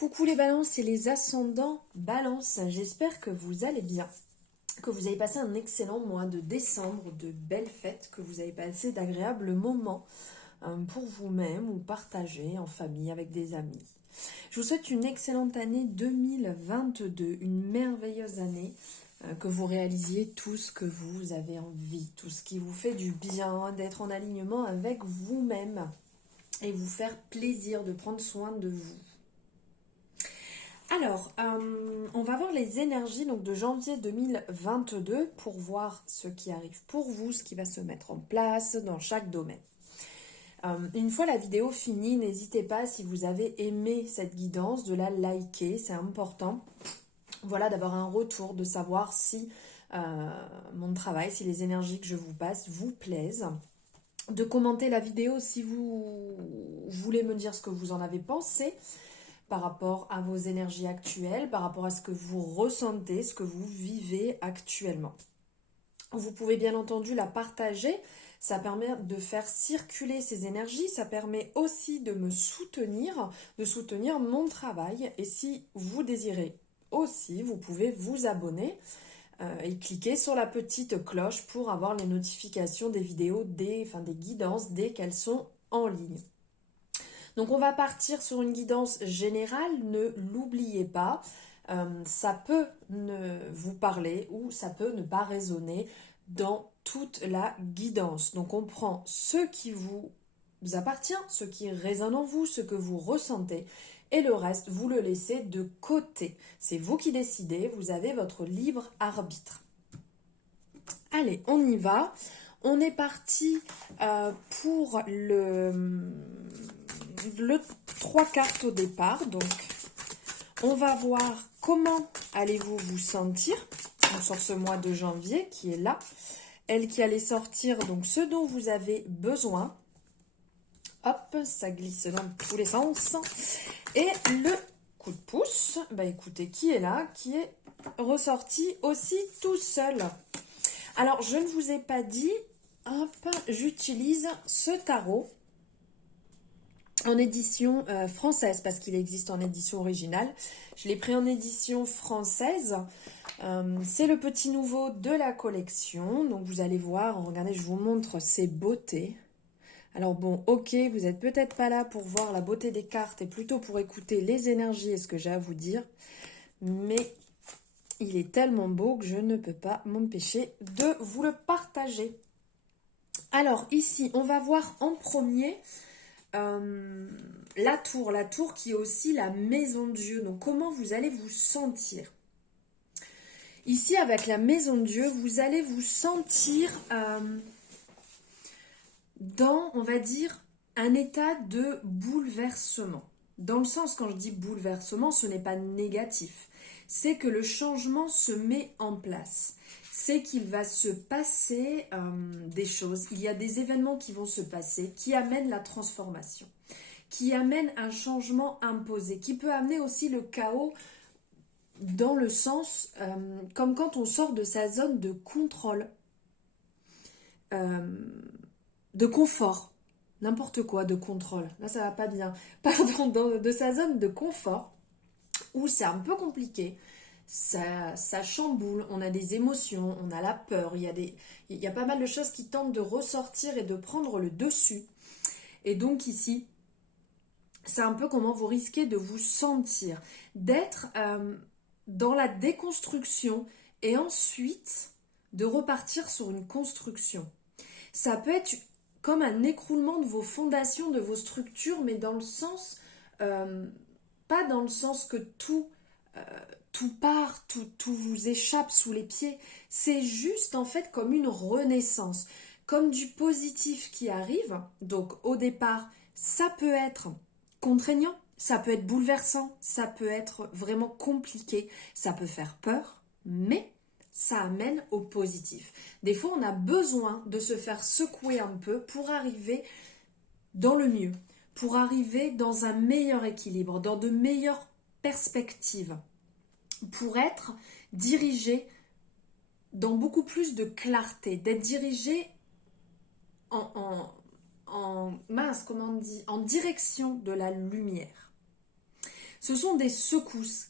Coucou les balances et les ascendants balance, j'espère que vous allez bien, que vous avez passé un excellent mois de décembre, de belles fêtes, que vous avez passé d'agréables moments pour vous-même ou partager en famille avec des amis. Je vous souhaite une excellente année 2022, une merveilleuse année, que vous réalisiez tout ce que vous avez envie, tout ce qui vous fait du bien, d'être en alignement avec vous-même et vous faire plaisir, de prendre soin de vous. Alors, on va voir les énergies donc, de janvier 2022 pour voir ce qui arrive pour vous, ce qui va se mettre en place dans chaque domaine. Une fois la vidéo finie, n'hésitez pas, si vous avez aimé cette guidance, de la liker, c'est important. Voilà, d'avoir un retour, de savoir si mon travail, si les énergies que je vous passe vous plaisent. De commenter la vidéo si vous voulez me dire ce que vous en avez pensé par rapport à vos énergies actuelles, par rapport à ce que vous ressentez, ce que vous vivez actuellement. Vous pouvez bien entendu la partager, ça permet de faire circuler ces énergies, ça permet aussi de me soutenir, de soutenir mon travail. Et si vous désirez aussi, vous pouvez vous abonner et cliquer sur la petite cloche pour avoir les notifications des vidéos, des guidances dès qu'elles sont en ligne. Donc on va partir sur une guidance générale, ne l'oubliez pas, ça peut vous parler ou ça peut ne pas résonner dans toute la guidance. Donc on prend ce qui vous appartient, ce qui résonne en vous, ce que vous ressentez, et le reste, vous le laissez de côté. C'est vous qui décidez, vous avez votre libre arbitre. Allez, on y va. On est parti pour le 3 cartes au départ. Donc, on va voir comment allez-vous vous sentir sur ce mois de janvier qui est là. Elle qui allait sortir donc ce dont vous avez besoin. Hop, ça glisse dans tous les sens. Et le coup de pouce, bah écoutez, qui est là, qui est ressorti aussi tout seul. Alors, je ne vous ai pas dit, hop, j'utilise ce tarot en édition française, parce qu'il existe en édition originale. Je l'ai pris en édition française. C'est le petit nouveau de la collection. Donc, vous allez voir, regardez, je vous montre ses beautés. Alors bon, ok, vous n'êtes peut-être pas là pour voir la beauté des cartes et plutôt pour écouter les énergies et ce que j'ai à vous dire. Mais il est tellement beau que je ne peux pas m'empêcher de vous le partager. Alors ici, on va voir en premier la tour qui est aussi la maison de Dieu. Donc comment vous allez vous sentir? Ici, avec la maison de Dieu, vous allez vous sentir dans, on va dire, un état de bouleversement. Dans le sens, quand je dis bouleversement, ce n'est pas négatif. C'est que le changement se met en place. C'est qu'il va se passer des choses. Il y a des événements qui vont se passer, qui amènent la transformation, qui amènent un changement imposé, qui peut amener aussi le chaos dans le sens, comme quand on sort de sa zone de contrôle, de confort. N'importe quoi, de contrôle. Là, ça va pas bien. Pardon, de sa zone de confort, où c'est un peu compliqué. Ça chamboule, on a des émotions, on a la peur, il y a pas mal de choses qui tentent de ressortir et de prendre le dessus. Et donc ici, c'est un peu comment vous risquez de vous sentir, d'être dans la déconstruction et ensuite de repartir sur une construction. Ça peut être comme un écroulement de vos fondations, de vos structures, mais dans le sens, pas dans le sens que tout part, tout vous échappe sous les pieds. C'est juste en fait comme une renaissance, comme du positif qui arrive. Donc au départ, ça peut être contraignant, ça peut être bouleversant, ça peut être vraiment compliqué, ça peut faire peur, mais ça amène au positif. Des fois, on a besoin de se faire secouer un peu pour arriver dans le mieux, pour arriver dans un meilleur équilibre, dans de meilleures perspectives, pour être dirigé dans beaucoup plus de clarté, d'être dirigé en direction de la lumière. Ce sont des secousses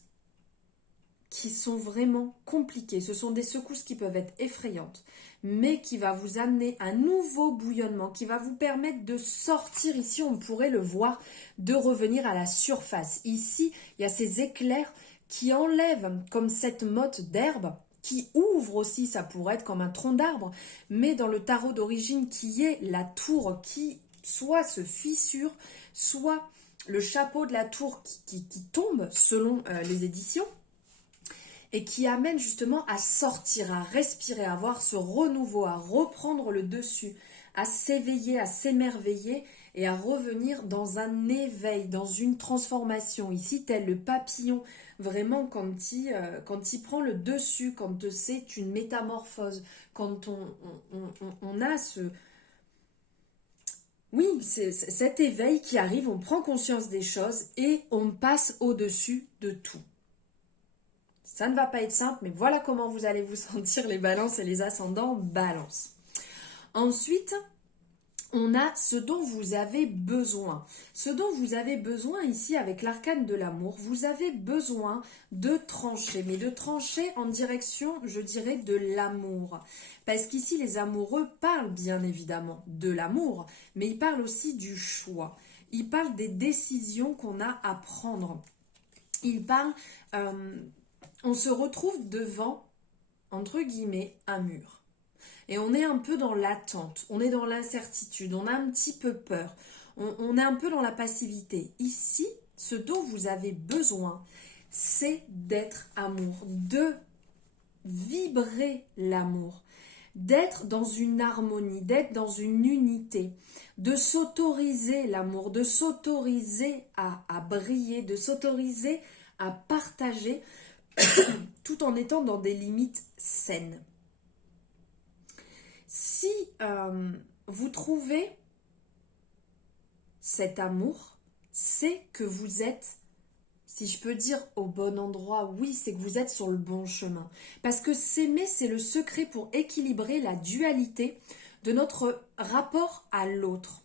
qui sont vraiment compliquées. Ce sont des secousses qui peuvent être effrayantes, mais qui va vous amener un nouveau bouillonnement, qui va vous permettre de sortir, ici on pourrait le voir, de revenir à la surface. Ici, il y a ces éclairs qui enlèvent comme cette motte d'herbe, qui ouvre aussi, ça pourrait être comme un tronc d'arbre, mais dans le tarot d'origine qui est la tour qui soit se fissure, soit le chapeau de la tour qui tombe selon les éditions, et qui amène justement à sortir, à respirer, à avoir ce renouveau, à reprendre le dessus, à s'éveiller, à s'émerveiller et à revenir dans un éveil, dans une transformation. Ici, tel le papillon, vraiment quand il prend le dessus, quand c'est une métamorphose, quand on a ce... Oui, c'est cet éveil qui arrive, on prend conscience des choses et on passe au-dessus de tout. Ça ne va pas être simple, mais voilà comment vous allez vous sentir les balances et les ascendants balance. Ensuite, on a ce dont vous avez besoin. Ce dont vous avez besoin ici avec l'arcane de l'amour, vous avez besoin de trancher, mais de trancher en direction, je dirais, de l'amour. Parce qu'ici, les amoureux parlent bien évidemment de l'amour, mais ils parlent aussi du choix. Ils parlent des décisions qu'on a à prendre. Ils parlent... on se retrouve devant, entre guillemets, un mur. Et on est un peu dans l'attente, on est dans l'incertitude, on a un petit peu peur, on est un peu dans la passivité. Ici, ce dont vous avez besoin, c'est d'être amour, de vibrer l'amour, d'être dans une harmonie, d'être dans une unité, de s'autoriser l'amour, de s'autoriser à briller, de s'autoriser à partager tout en étant dans des limites saines. Si vous trouvez cet amour, c'est que vous êtes, si je peux dire, au bon endroit. Oui, c'est que vous êtes sur le bon chemin. Parce que s'aimer, c'est le secret pour équilibrer la dualité de notre rapport à l'autre.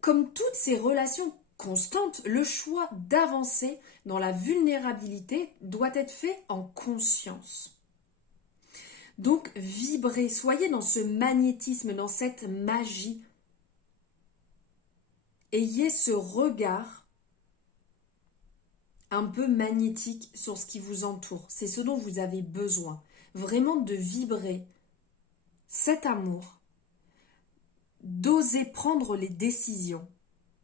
Comme toutes ces relations constantes, le choix d'avancer dans la vulnérabilité doit être fait en conscience. Donc, vibrez, soyez dans ce magnétisme, dans cette magie. Ayez ce regard un peu magnétique sur ce qui vous entoure. C'est ce dont vous avez besoin. Vraiment de vibrer cet amour, d'oser prendre les décisions,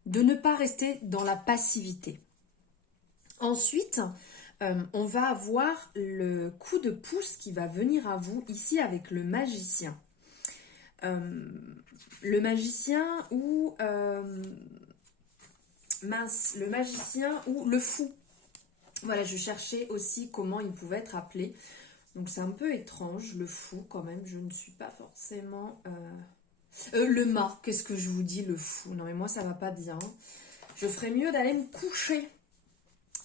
de ne pas rester dans la passivité. Ensuite, on va avoir le coup de pouce qui va venir à vous ici avec le magicien. Le magicien ou le magicien ou le fou. Voilà, je cherchais aussi comment il pouvait être appelé. Donc c'est un peu étrange, le fou quand même. Je ne suis pas forcément... le mât, qu'est-ce que je vous dis, le fou? Non mais moi ça va pas bien. Je ferais mieux d'aller me coucher.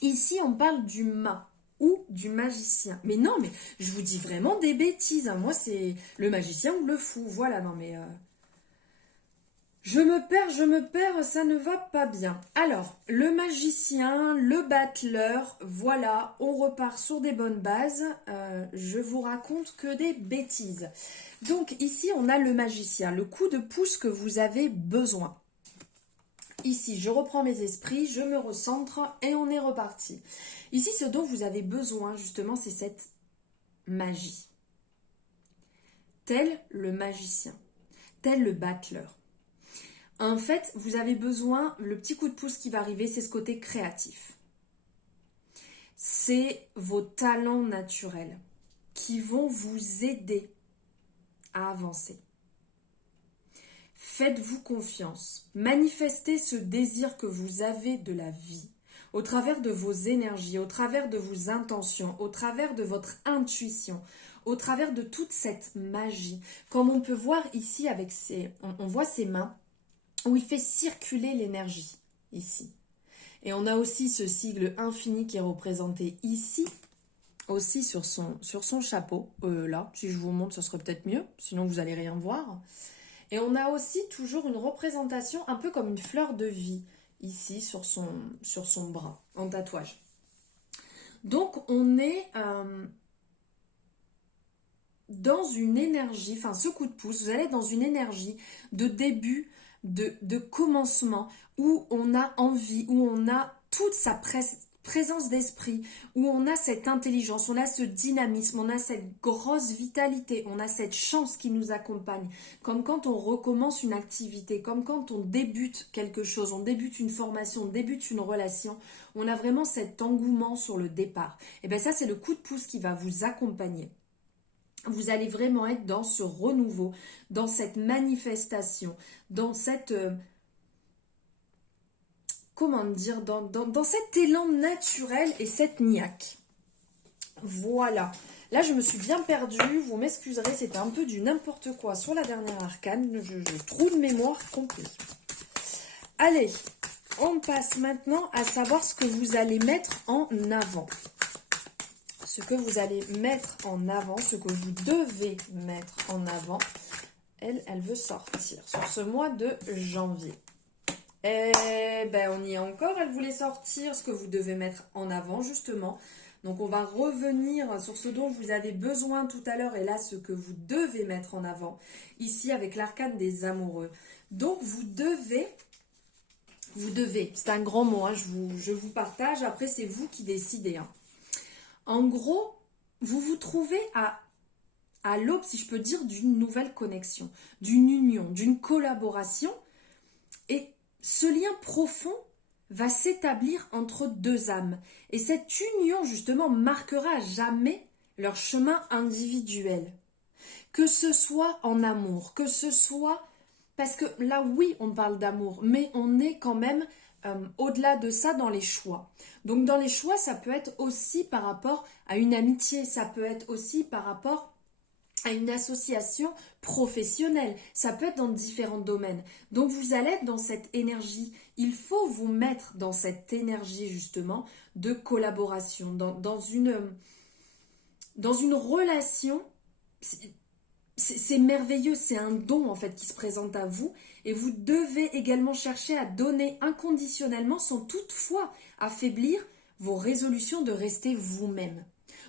Ici, on parle du mât ou du magicien. Mais non, mais je vous dis vraiment des bêtises. Hein. Moi, c'est le magicien ou le fou. Voilà, non mais... je me perds, ça ne va pas bien. Alors, le magicien, le battleur, voilà, on repart sur des bonnes bases. Je vous raconte que des bêtises. Donc ici, on a le magicien, le coup de pouce que vous avez besoin. Ici, je reprends mes esprits, je me recentre et on est reparti. Ici, ce dont vous avez besoin, justement, c'est cette magie. Tel le magicien, tel le battleur. En fait, vous avez besoin, le petit coup de pouce qui va arriver, c'est ce côté créatif. C'est vos talents naturels qui vont vous aider à avancer. Faites-vous confiance. Manifestez ce désir que vous avez de la vie au travers de vos énergies, au travers de vos intentions, au travers de votre intuition, au travers de toute cette magie. Comme on peut voir ici avec on voit ses mains où il fait circuler l'énergie ici. Et on a aussi ce sigle infini qui est représenté ici, aussi sur son chapeau. Là, si je vous montre, ce serait peut-être mieux, sinon vous n'allez rien voir. Et on a aussi toujours une représentation un peu comme une fleur de vie ici sur son bras, en tatouage. Donc on est dans une énergie, enfin ce coup de pouce, vous allez être dans une énergie de début, de commencement, où on a envie, où on a toute sa présence d'esprit, où on a cette intelligence, on a ce dynamisme, on a cette grosse vitalité, on a cette chance qui nous accompagne, comme quand on recommence une activité, comme quand on débute quelque chose, on débute une formation, on débute une relation, on a vraiment cet engouement sur le départ. Et bien ça, c'est le coup de pouce qui va vous accompagner. Vous allez vraiment être dans ce renouveau, dans cette manifestation, dans cette... comment dire, dans cet élan naturel et cette niaque. Voilà. Là, je me suis bien perdue. Vous m'excuserez, c'était un peu du n'importe quoi sur la dernière arcane. Je trou de mémoire complet. Allez, on passe maintenant à savoir ce que vous allez mettre en avant. Ce que vous allez mettre en avant, ce que vous devez mettre en avant. Elle veut sortir sur ce mois de janvier. Eh ben, on y est encore. Elle voulait sortir ce que vous devez mettre en avant, justement. Donc, on va revenir sur ce dont vous avez besoin tout à l'heure et là, ce que vous devez mettre en avant. Ici, avec l'arcane des amoureux. Donc, vous devez, c'est un grand mot, hein, je vous partage. Après, c'est vous qui décidez. Hein. En gros, vous vous trouvez à l'aube, si je peux dire, d'une nouvelle connexion, d'une union, d'une collaboration. Et ce lien profond va s'établir entre deux âmes. Et cette union, justement, marquera à jamais leur chemin individuel. Que ce soit en amour, que ce soit... Parce que là, oui, on parle d'amour, mais on est quand même au-delà de ça dans les choix. Donc dans les choix, ça peut être aussi par rapport à une amitié, ça peut être aussi par rapport à une association professionnelle. Ça peut être dans différents domaines. Donc vous allez être dans cette énergie. Il faut vous mettre dans cette énergie justement de collaboration, dans une relation. C'est merveilleux, c'est un don en fait qui se présente à vous et vous devez également chercher à donner inconditionnellement sans toutefois affaiblir vos résolutions de rester vous-même.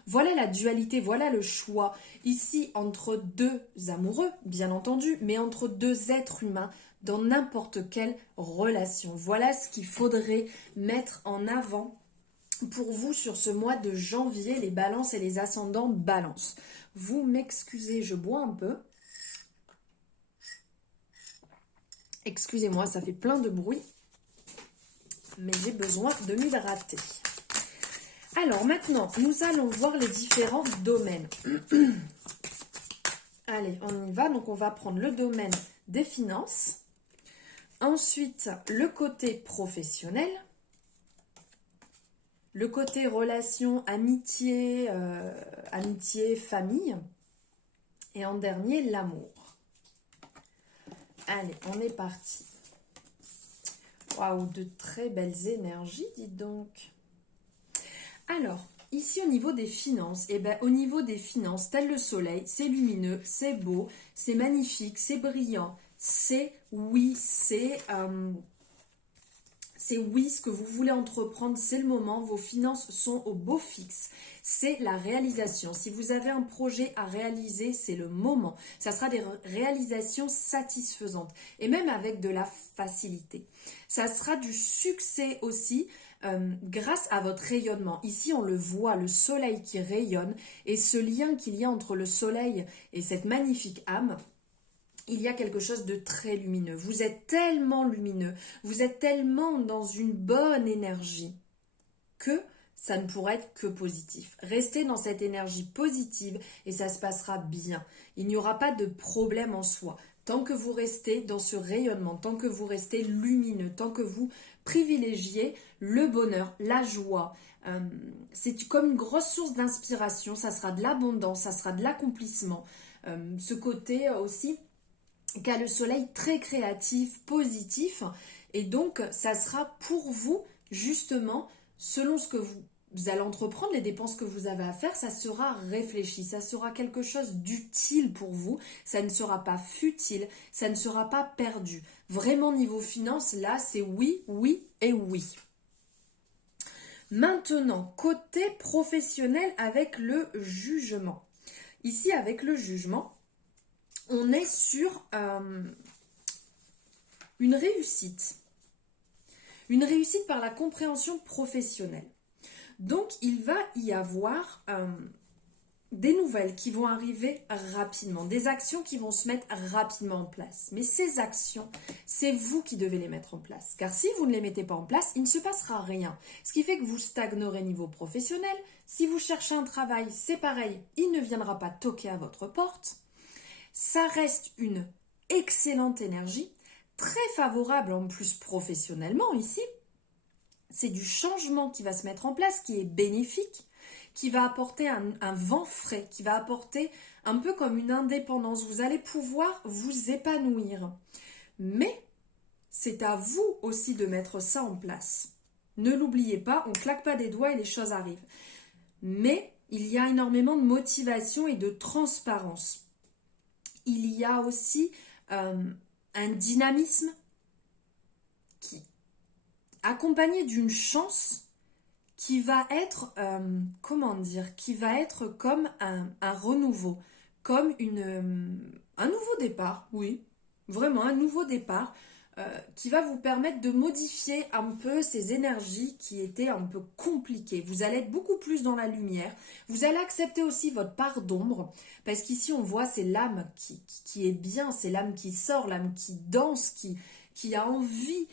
Voilà la dualité, voilà le choix ici entre deux amoureux, bien entendu, mais entre deux êtres humains dans n'importe quelle relation. Voilà ce qu'il faudrait mettre en avant pour vous sur ce mois de janvier, les balances et les ascendants balance. Vous m'excusez, je bois un peu. Excusez-moi, ça fait plein de bruit, mais j'ai besoin de m'hydrater. Alors maintenant, nous allons voir les différents domaines. Allez, on y va. Donc on va prendre le domaine des finances. Ensuite, le côté professionnel. Le côté relation, amitié, amitié, famille. Et en dernier, l'amour. Allez, on est parti. Waouh, de très belles énergies, dites donc. Alors, ici au niveau des finances, au niveau des finances, tel le soleil, c'est lumineux, c'est beau, c'est magnifique, c'est brillant, c'est oui, c'est oui, ce que vous voulez entreprendre, c'est le moment, vos finances sont au beau fixe, c'est la réalisation. Si vous avez un projet à réaliser, c'est le moment. Ça sera des réalisations satisfaisantes et même avec de la facilité. Ça sera du succès aussi grâce à votre rayonnement. Ici, on le voit, le soleil qui rayonne et ce lien qu'il y a entre le soleil et cette magnifique âme. Il y a quelque chose de très lumineux. Vous êtes tellement lumineux, vous êtes tellement dans une bonne énergie que ça ne pourrait être que positif. Restez dans cette énergie positive et ça se passera bien. Il n'y aura pas de problème en soi. Tant que vous restez dans ce rayonnement, tant que vous restez lumineux, tant que vous privilégiez le bonheur, la joie, c'est comme une grosse source d'inspiration, ça sera de l'abondance, ça sera de l'accomplissement. Ce côté aussi qu'a le soleil très créatif, positif, et donc ça sera pour vous justement, selon ce que vous allez entreprendre, les dépenses que vous avez à faire, ça sera réfléchi, ça sera quelque chose d'utile pour vous, ça ne sera pas futile, ça ne sera pas perdu. Vraiment niveau finance, là c'est oui, oui et oui. Maintenant, côté professionnel avec le jugement. Ici avec le jugement, on est sur une réussite. Une réussite par la compréhension professionnelle. Donc, il va y avoir des nouvelles qui vont arriver rapidement, des actions qui vont se mettre rapidement en place. Mais ces actions, c'est vous qui devez les mettre en place. Car si vous ne les mettez pas en place, il ne se passera rien. Ce qui fait que vous stagnerez niveau professionnel. Si vous cherchez un travail, c'est pareil, il ne viendra pas toquer à votre porte. Ça reste une excellente énergie, très favorable en plus professionnellement ici. C'est du changement qui va se mettre en place, qui est bénéfique, qui va apporter un vent frais, qui va apporter un peu comme une indépendance. Vous allez pouvoir vous épanouir. Mais c'est à vous aussi de mettre ça en place. Ne l'oubliez pas, on ne claque pas des doigts et les choses arrivent. Mais il y a énormément de motivation et de transparence. Il y a aussi un dynamisme qui accompagné d'une chance qui va être, qui va être comme un renouveau, comme un nouveau départ, oui, vraiment un nouveau départ qui va vous permettre de modifier un peu ces énergies qui étaient un peu compliquées. Vous allez être beaucoup plus dans la lumière, vous allez accepter aussi votre part d'ombre, parce qu'ici on voit c'est l'âme qui est bien, c'est l'âme qui sort, l'âme qui danse, qui a envie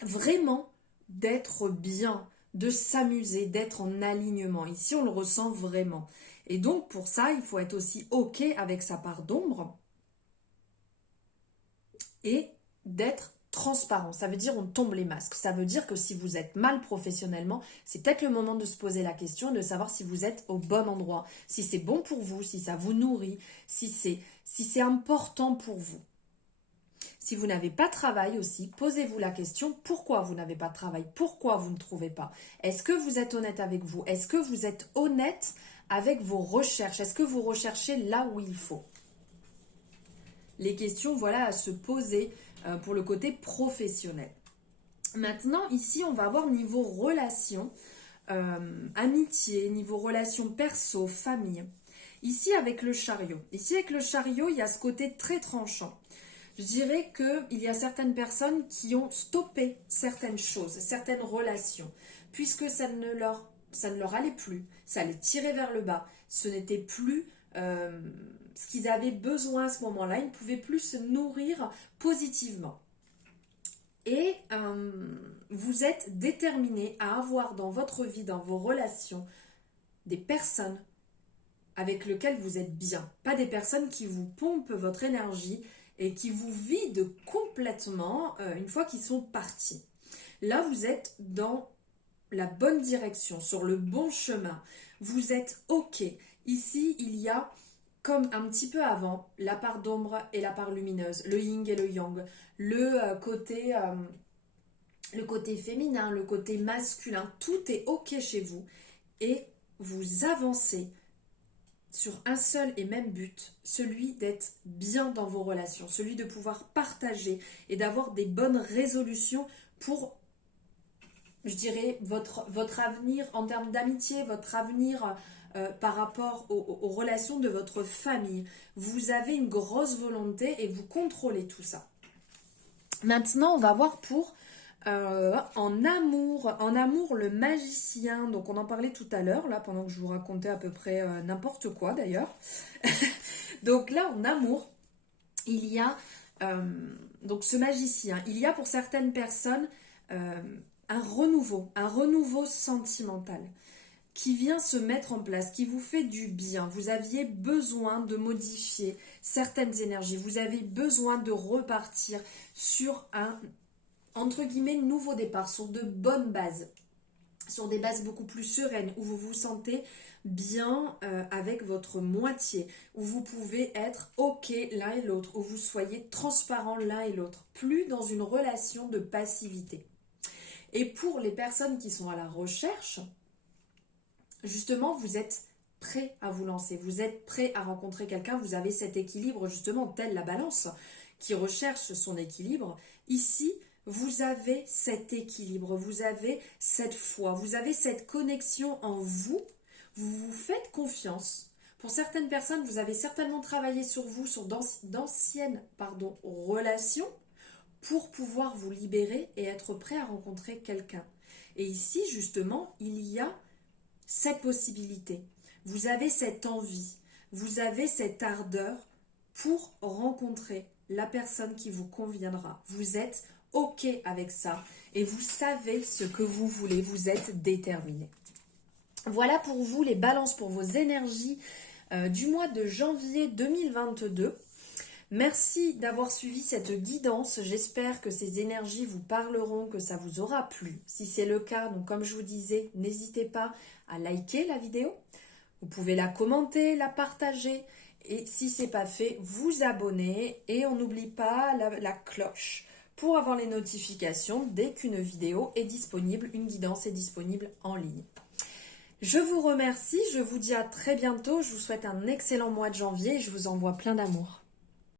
vraiment d'être bien, de s'amuser, d'être en alignement. Ici, on le ressent vraiment. Et donc, pour ça, il faut être aussi OK avec sa part d'ombre et d'être transparent. Ça veut dire on tombe les masques. Ça veut dire que si vous êtes mal professionnellement, c'est peut-être le moment de se poser la question et de savoir si vous êtes au bon endroit, si c'est bon pour vous, si ça vous nourrit, si c'est important pour vous. Si vous n'avez pas de travail aussi, posez-vous la question pourquoi vous n'avez pas de travail, pourquoi vous ne trouvez pas. Est-ce que vous êtes honnête avec vous? Est-ce que vous êtes honnête avec vos recherches? Est-ce que vous recherchez là où il faut? Les questions, voilà, à se poser pour le côté professionnel. Maintenant, ici, on va voir niveau relation, amitié, niveau relation perso, famille. Ici, avec le chariot. Ici, avec le chariot, il y a ce côté très tranchant. Je dirais qu'il y a certaines personnes qui ont stoppé certaines choses, certaines relations, puisque ça ne leur allait plus, ça les tirait vers le bas, ce n'était plus ce qu'ils avaient besoin à ce moment-là, ils ne pouvaient plus se nourrir positivement. Et vous êtes déterminé à avoir dans votre vie, dans vos relations, des personnes avec lesquelles vous êtes bien, pas des personnes qui vous pompent votre énergie et qui vous vident complètement une fois qu'ils sont partis. Là, vous êtes dans la bonne direction, sur le bon chemin. Vous êtes OK. Ici, il y a, comme un petit peu avant, la part d'ombre et la part lumineuse, le yin et le yang, le côté féminin, le côté masculin. Tout est OK chez vous et vous avancez sur un seul et même but, celui d'être bien dans vos relations, celui de pouvoir partager et d'avoir des bonnes résolutions pour, je dirais, votre avenir en termes d'amitié, votre avenir par rapport aux relations de votre famille. Vous avez une grosse volonté et vous contrôlez tout ça. Maintenant, on va voir pour en amour, le magicien, donc on en parlait tout à l'heure, là, pendant que je vous racontais à peu près n'importe quoi d'ailleurs. Donc là, en amour, il y a donc ce magicien, il y a pour certaines personnes un renouveau sentimental qui vient se mettre en place, qui vous fait du bien. Vous aviez besoin de modifier certaines énergies, vous avez besoin de repartir sur un entre guillemets, nouveau départ, sur de bonnes bases, sur des bases beaucoup plus sereines, où vous vous sentez bien avec votre moitié, où vous pouvez être OK l'un et l'autre, où vous soyez transparents l'un et l'autre, plus dans une relation de passivité. Et pour les personnes qui sont à la recherche, justement, vous êtes prêt à vous lancer, vous êtes prêt à rencontrer quelqu'un, vous avez cet équilibre justement tel la balance qui recherche son équilibre, ici, vous avez cet équilibre, vous avez cette foi, vous avez cette connexion en vous, vous vous faites confiance. Pour certaines personnes, vous avez certainement travaillé sur vous, sur d'anciennes relations, pour pouvoir vous libérer et être prêt à rencontrer quelqu'un. Et ici, justement, il y a cette possibilité. Vous avez cette envie, vous avez cette ardeur pour rencontrer la personne qui vous conviendra. Vous êtes OK avec ça et vous savez ce que vous voulez, vous êtes déterminé. Voilà pour vous les balances, pour vos énergies du mois de janvier 2022. Merci d'avoir suivi cette guidance. J'espère que ces énergies vous parleront, que ça vous aura plu. Si c'est le cas, donc comme je vous disais, n'hésitez pas à liker la vidéo. Vous pouvez la commenter, la partager. Et si ce n'est pas fait, vous abonner. Et on n'oublie pas la cloche pour avoir les notifications dès qu'une vidéo est disponible, une guidance est disponible en ligne. Je vous remercie, je vous dis à très bientôt. Je vous souhaite un excellent mois de janvier et je vous envoie plein d'amour.